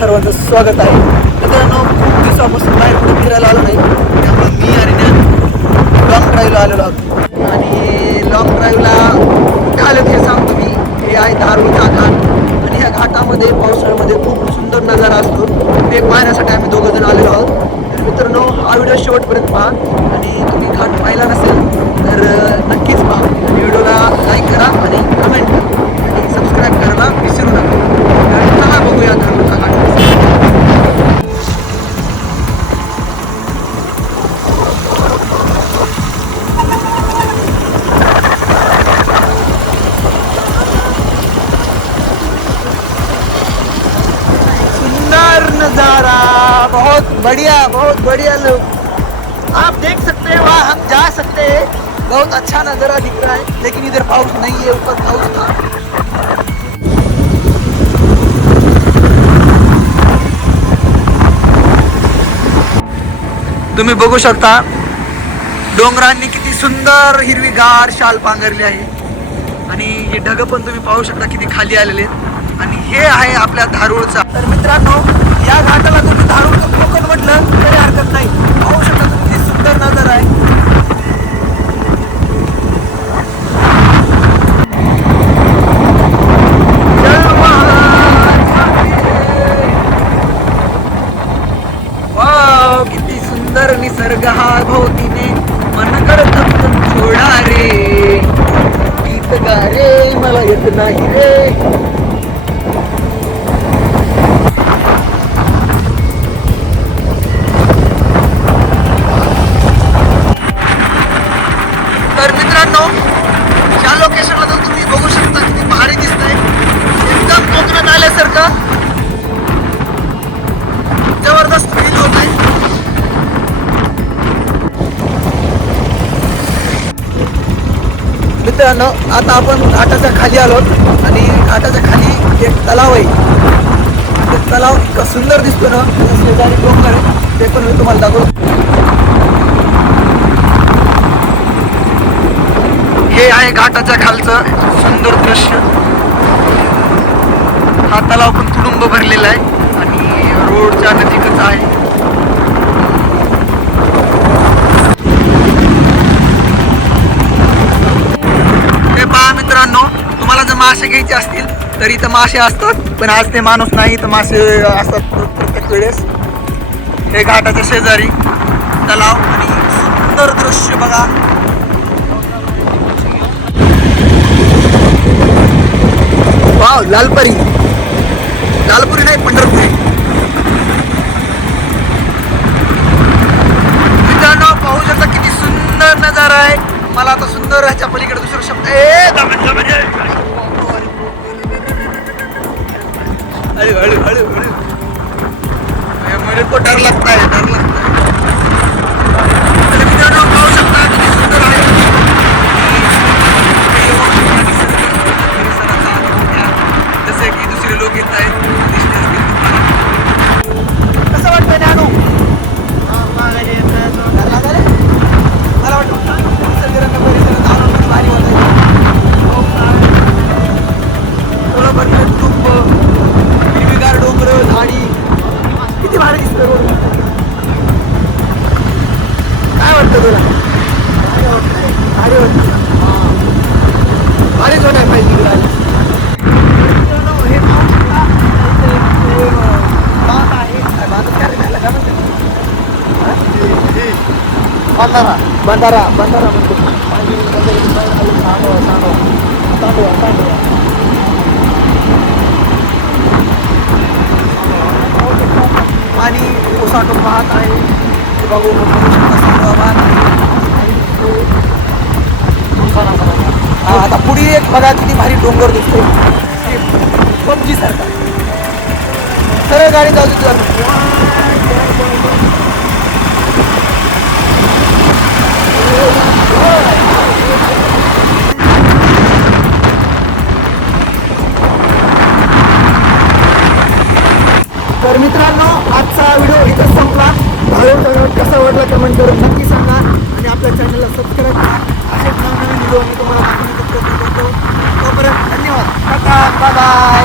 सर्वांचं स्वागत आहे. मित्रांनो खूप दिवसापासून बाहेर कुठे फिरायला आलो नाही. त्यामुळे मी आणि ज्ञान लॉंग ड्राईव्हला आलेलो आहोत. आणि लॉंग ड्राईव्हला काय आलं हे सांगतो मी. हे आहे धारूरचा घाट. आणि ह्या घाटामध्ये पावसाळ्यामध्ये खूप सुंदर नजारा असतो. ते पाहण्यासाठी आम्ही दोघं जण आलेलो आहोत. तर मित्रांनो हा व्हिडिओ शेवटपर्यंत पहा. आणि तुम्ही घाट पाहिला नसेल तर नक्कीच पहा. व्हिडिओला लाईक करा. बहुत बढ़िया बहुत बढ़िया लोग। आप देख सकते हैं वहाँ हम जा सकते हैं। बहुत अच्छा नज़ारा दिख रहा है लेकिन इधर पाउस नहीं है ऊपर पाउस था। तुम्ही बघू शकता डोंगरांनी किती सुंदर हिरवीगार शाल पांघरली आहे. आणि हे ढग पण तुम्ही पाहू शकता किती खाली आलेले आहेत. आणि हे आहे आपल्या धारूळचा. तर मित्रांनो या घाटाला तुम्ही धारूळचं कोकण म्हटलं तरी हरकत नाही. पाहू शकता तुम्ही किती सुंदर नजर आहे. वाव किती सुंदर निसर्ग हा भोवतीने मन करत थोडा रे गीत गा रे मला येत नाही रे. मित्रांनो आता आपण घाटाच्या खाली आलो आणि घाटाच्या खाली एक तलाव आहे. ते तलाव इतका सुंदर दिसतो ना त्याच्या शेजारी डोंगर आहे ते पण मी तुम्हाला दाखवतो. हे आहे घाटाच्या खालचं सुंदर दृश्य. हा तलाव पण तुडुंब भरलेला आहे आणि रोडच्या नजीकच आहे. मासे घ्यायचे असतील तर इथं मासे असतात पण आज ते माणूस नाही तर मासे असतात प्रत्येक वेळेस. हे घाटाच्या शेजारी तलाव आणि सुंदर दृश्य बघा. वाव लालपरी. लालपुरी नाही पंढरपुरी. मित्रांनो पाहू शकता किती सुंदर नजारा आहे. मला आता सुंदर ह्याच्या पलीकडे दुसरं शब्द ए दमन, दमन, ए. हळू हळू हळू हळू ए, मुझे तो डर लगता है बंधारा बंधारा बंधारा म्हणतो पाणी वगैरे खाली सांडवा सांडवा पाणी ओसाटून वाहत आहे बघू वाहत आहे आता पुढे एक बघा किती भारी डोंगर दिसतो पबजी सारखा. सरळ गाडी जाऊ दे मित्रांनो आजचा व्हिडिओ इथं संपला. भाऊ कसा वाटला कमेंट करून नक्की सांगा. आणि आपल्या चॅनलला सबस्क्राईब करा. असेच नवनवीन व्हिडिओ मी तुम्हाला माहिती करतो. तोपर्यंत धन्यवाद. Tata bye bye